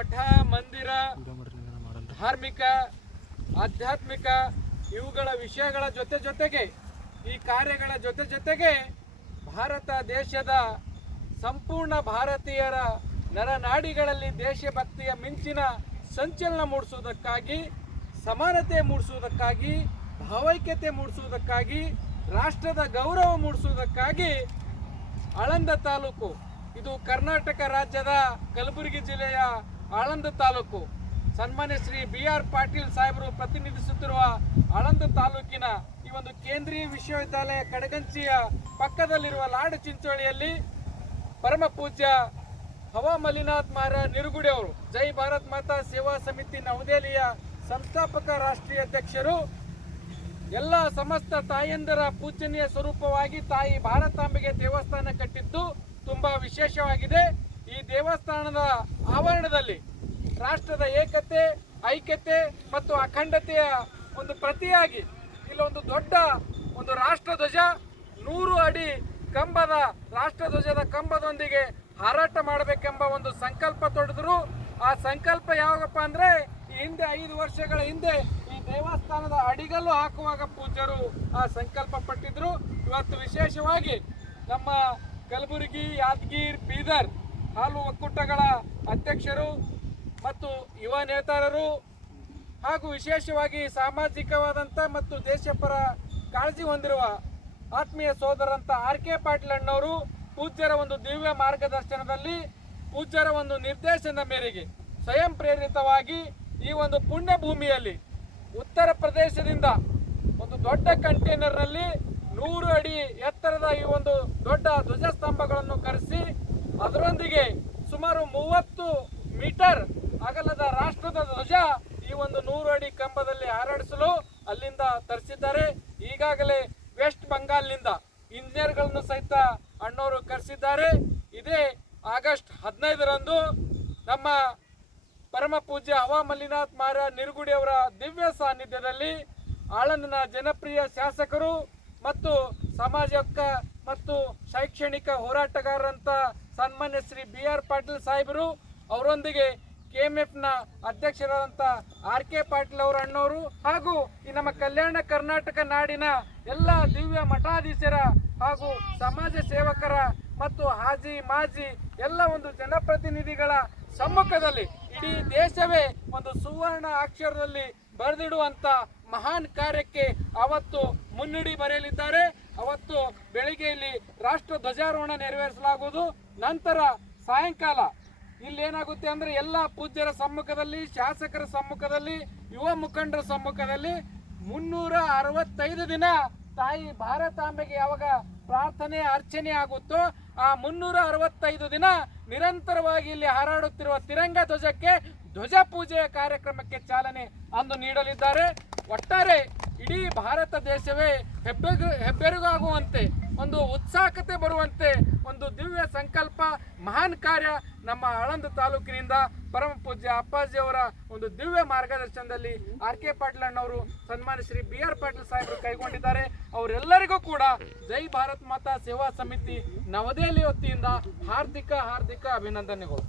ಮಠ ಮಂದಿರ, ಧಾರ್ಮಿಕ, ಆಧ್ಯಾತ್ಮಿಕ ಇವುಗಳ ವಿಷಯಗಳ ಜೊತೆಗೆ ಈ ಕಾರ್ಯಗಳ ಜೊತೆಗೆ ಭಾರತ ದೇಶದ ಸಂಪೂರ್ಣ ಭಾರತೀಯರ ನರನಾಡಿಗಳಲ್ಲಿ ದೇಶಭಕ್ತಿಯ ಮಿಂಚಿನ ಸಂಚಲನ ಮೂಡಿಸುವುದಕ್ಕಾಗಿ, ಸಮಾನತೆ ಮೂಡಿಸುವುದಕ್ಕಾಗಿ, ಭಾವೈಕ್ಯತೆ ಮೂಡಿಸುವುದಕ್ಕಾಗಿ, ರಾಷ್ಟ್ರದ ಗೌರವ ಮೂಡಿಸುವುದಕ್ಕಾಗಿ ಆಳಂದ ತಾಲೂಕು, ಇದು ಕರ್ನಾಟಕ ರಾಜ್ಯದ ಕಲಬುರಗಿ ಜಿಲ್ಲೆಯ ಆಳಂದ ತಾಲೂಕು, ಸನ್ಮಾನ್ಯ ಶ್ರೀ BR ಪಾಟೀಲ್ ಸಾಹೇಬರು ಪ್ರತಿನಿಧಿಸುತ್ತಿರುವ ಆಳಂದ ತಾಲೂಕಿನ ಈ ಒಂದು ಕೇಂದ್ರೀಯ ವಿಶ್ವವಿದ್ಯಾಲಯ ಕಡಗಂಚಿಯ ಪಕ್ಕದಲ್ಲಿರುವ ಲಾಡು ಚಿಂಚೋಳಿಯಲ್ಲಿ ಪರಮ ಪೂಜ್ಯ ಹವಾ ಮಲ್ಲಿನಾಥ್ ಮಹಾರಾಜ್ ನಿರುಗುಡಿ ಅವರು ಜೈ ಭಾರತ್ ಮಾತಾ ಸೇವಾ ಸಮಿತಿ ನವದೆಹಲಿಯ ಸಂಸ್ಥಾಪಕ ರಾಷ್ಟ್ರೀಯ ಅಧ್ಯಕ್ಷರು, ಎಲ್ಲ ಸಮಸ್ತ ತಾಯಂದರ ಪೂಜನೀಯ ಸ್ವರೂಪವಾಗಿ ತಾಯಿ ಭಾರತಾಂಬೆಗೆ ದೇವಸ್ಥಾನ ಕಟ್ಟಿದ್ದು ತುಂಬಾ ವಿಶೇಷವಾಗಿದೆ. ಈ ದೇವಸ್ಥಾನದ ಆವರಣದಲ್ಲಿ ರಾಷ್ಟ್ರದ ಏಕತೆ, ಐಕ್ಯತೆ ಮತ್ತು ಅಖಂಡತೆಯ ಒಂದು ಪ್ರತಿಯಾಗಿ ಇಲ್ಲೊಂದು ದೊಡ್ಡ ಒಂದು ರಾಷ್ಟ್ರಧ್ವಜ 100 ಅಡಿ ಕಂಬದ ರಾಷ್ಟ್ರಧ್ವಜದ ಕಂಬದೊಂದಿಗೆ ಹಾರಾಟ ಮಾಡಬೇಕೆಂಬ ಒಂದು ಸಂಕಲ್ಪ ತೊಡೆದರು. ಆ ಸಂಕಲ್ಪ ಯಾವಾಗಪ್ಪ ಅಂದ್ರೆ ಹಿಂದೆ 5 ವರ್ಷಗಳ ಹಿಂದೆ ಈ ದೇವಸ್ಥಾನದ ಅಡಿಗಲ್ಲು ಹಾಕುವಾಗ ಪೂಜ್ಯರು ಆ ಸಂಕಲ್ಪ ಪಟ್ಟಿದ್ರು. ಇವತ್ತು ವಿಶೇಷವಾಗಿ ನಮ್ಮ ಕಲಬುರಗಿ, ಯಾದಗಿರಿ, ಬೀದರ್ ಹಾಲು ಒಕ್ಕೂಟಗಳ ಅಧ್ಯಕ್ಷರು ಮತ್ತು ಯುವ ನೇತಾರರು ಹಾಗೂ ವಿಶೇಷವಾಗಿ ಸಾಮಾಜಿಕವಾದಂಥ ಮತ್ತು ದೇಶಪರ ಕಾಳಜಿ ಹೊಂದಿರುವ ಆತ್ಮೀಯ ಸೋದರಂತ RK ಪಾಟೀಲ್ ಅಣ್ಣವರು ಪೂಜ್ಯರ ಒಂದು ದಿವ್ಯ ಮಾರ್ಗದರ್ಶನದಲ್ಲಿ, ಪೂಜ್ಯರ ಒಂದು ನಿರ್ದೇಶನದ ಮೇರೆಗೆ ಸ್ವಯಂ ಪ್ರೇರಿತವಾಗಿ ಈ ಒಂದು ಪುಣ್ಯ ಭೂಮಿಯಲ್ಲಿ ಉತ್ತರ ಪ್ರದೇಶದಿಂದ ಒಂದು ದೊಡ್ಡ ಕಂಟೈನರ್ನಲ್ಲಿ 100 ಅಡಿ ಎತ್ತರದ ಈ ಒಂದು ದೊಡ್ಡ ಧ್ವಜಸ್ತಂಭಗಳನ್ನು ಕರೆಸಿ ಅದರೊಂದಿಗೆ ಸುಮಾರು 30 ಮೀಟರ್ ಅಗಲದ ರಾಷ್ಟ್ರದ ಧ್ವಜ ಈ ಒಂದು 100 ಅಡಿ ಕಂಬದಲ್ಲಿ ಹಾರಾಡಿಸಲು ಅಲ್ಲಿಂದ ತರಿಸಿದ್ದಾರೆ. ಈಗಾಗಲೇ ವೆಸ್ಟ್ ಬಂಗಾಲ್ನಿಂದ ಇಂಜಿನಿಯರ್ಗಳನ್ನು ಸಹಿತ ಅಣ್ಣವರು ಕರೆಸಿದ್ದಾರೆ. ಇದೇ ಆಗಸ್ಟ್ 15ರಂದು ನಮ್ಮ ಪರಮ ಪೂಜ್ಯ ಹವಾ ಮಲ್ಲಿನಾಥ್ ಮಹಾರಾಜ್ ನಿರುಗುಡಿ ಅವರ ದಿವ್ಯ ಸಾನ್ನಿಧ್ಯದಲ್ಲಿ ಆಳಂದನ ಜನಪ್ರಿಯ ಶಾಸಕರು ಮತ್ತು ಸಮಾಜಕ ಮತ್ತು ಶೈಕ್ಷಣಿಕ ಹೋರಾಟಗಾರರಂತ ಸನ್ಮಾನ್ಯ ಶ್ರೀ BR ಪಾಟೀಲ್ ಸಾಹೇಬರು ಅವರೊಂದಿಗೆ KMFನ ಅಧ್ಯಕ್ಷರಾದಂಥ RK ಪಾಟೀಲ್ ಅವರ ಅಣ್ಣವರು ಹಾಗೂ ಈ ನಮ್ಮ ಕಲ್ಯಾಣ ಕರ್ನಾಟಕ ನಾಡಿನ ಎಲ್ಲ ದಿವ್ಯ ಮಠಾಧೀಶರ ಹಾಗೂ ಸಮಾಜ ಸೇವಕರ ಮತ್ತು ಹಾಜಿ ಮಾಜಿ ಎಲ್ಲ ಒಂದು ಜನಪ್ರತಿನಿಧಿಗಳ ಸಮ್ಮುಖದಲ್ಲಿ ಇಡೀ ದೇಶವೇ ಒಂದು ಸುವರ್ಣ ಅಕ್ಷರದಲ್ಲಿ ಬರೆದಿಡುವಂತ ಮಹಾನ್ ಕಾರ್ಯಕ್ಕೆ ಅವತ್ತು ಮುನ್ನುಡಿ ಬರೆಯಲಿದ್ದಾರೆ. ಅವತ್ತು ಬೆಳಿಗ್ಗೆ ಇಲ್ಲಿ ರಾಷ್ಟ್ರ ಧ್ವಜಾರೋಹಣ ನೆರವೇರಿಸಲಾಗುವುದು. ನಂತರ ಸಾಯಂಕಾಲ ಇಲ್ಲೇನಾಗುತ್ತೆ ಅಂದ್ರೆ ಎಲ್ಲ ಪೂಜ್ಯರ ಸಮ್ಮುಖದಲ್ಲಿ, ಶಾಸಕರ ಸಮ್ಮುಖದಲ್ಲಿ, ಯುವ ಮುಖಂಡರ ಸಮ್ಮುಖದಲ್ಲಿ 365 ದಿನ ತಾಯಿ ಭಾರತಾಂಬೆಗೆ ಯಾವಾಗ ಪ್ರಾರ್ಥನೆ ಅರ್ಚನೆ ಆಗುತ್ತೋ ಆ 365 ದಿನ ನಿರಂತರವಾಗಿ ಇಲ್ಲಿ ಹಾರಾಡುತ್ತಿರುವ ತಿರಂಗ ಧ್ವಜಕ್ಕೆ ಧ್ವಜ ಪೂಜೆಯ ಕಾರ್ಯಕ್ರಮಕ್ಕೆ ಚಾಲನೆ ಅಂದು ನೀಡಲಿದ್ದಾರೆ. ಒಟ್ಟಾರೆ ಇಡೀ ಭಾರತ ದೇಶವೇ ಹೆಬ್ಬೆರಗಾಗುವಂತೆ, ಒಂದು ಉತ್ಸಾಹಕತೆ ಬರುವಂತೆ ಒಂದು ದಿವ್ಯ ಸಂಕಲ್ಪ, ಮಹಾನ್ ಕಾರ್ಯ ನಮ್ಮ ಆಳಂದ ತಾಲೂಕಿನಿಂದ ಪರಮ ಪೂಜ್ಯ ಅಪ್ಪಾಜಿಯವರ ಒಂದು ದಿವ್ಯ ಮಾರ್ಗದರ್ಶನದಲ್ಲಿ RK ಪಾಟೀಲ್ ಅಣ್ಣವರು, ಸನ್ಮಾನ್ಯ ಶ್ರೀ BR ಪಾಟೀಲ್ ಸಾಹೇಬರು ಕೈಗೊಂಡಿದ್ದಾರೆ. ಅವರೆಲ್ಲರಿಗೂ ಕೂಡ ಜೈ ಭಾರತ್ ಮಾತಾ ಸೇವಾ ಸಮಿತಿ ನವದೆಹಲಿ ವತಿಯಿಂದ ಹಾರ್ದಿಕ ಅಭಿನಂದನೆಗಳು.